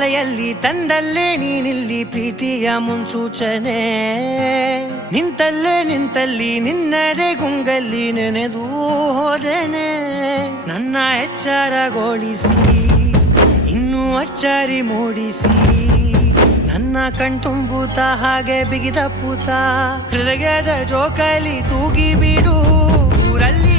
ಮಳೆಯಲ್ಲಿ ತಂದಲ್ಲೇ ನೀನಿಲ್ಲಿ ಪ್ರೀತಿಯ ಮುನ್ಸೂಚನೆ ನಿಂತಲ್ಲಿ ನಿನ್ನದೇ ಗುಂಗಲ್ಲಿ ನೆನೆದು ಹೋದೆನೆ ನನ್ನ ಎಚ್ಚರಗೊಳಿಸಿ ಇನ್ನೂ ಅಚ್ಚರಿ ಮೂಡಿಸಿ ನನ್ನ ಕಣ್ತುಂಬುತ್ತ ಹಾಗೆ ಬಿಗಿದ ಪೂತ ಹೃದಯದ ಜೋಕಾಲಿ ತೂಗಿ ಬಿಡು ಊರಲ್ಲಿ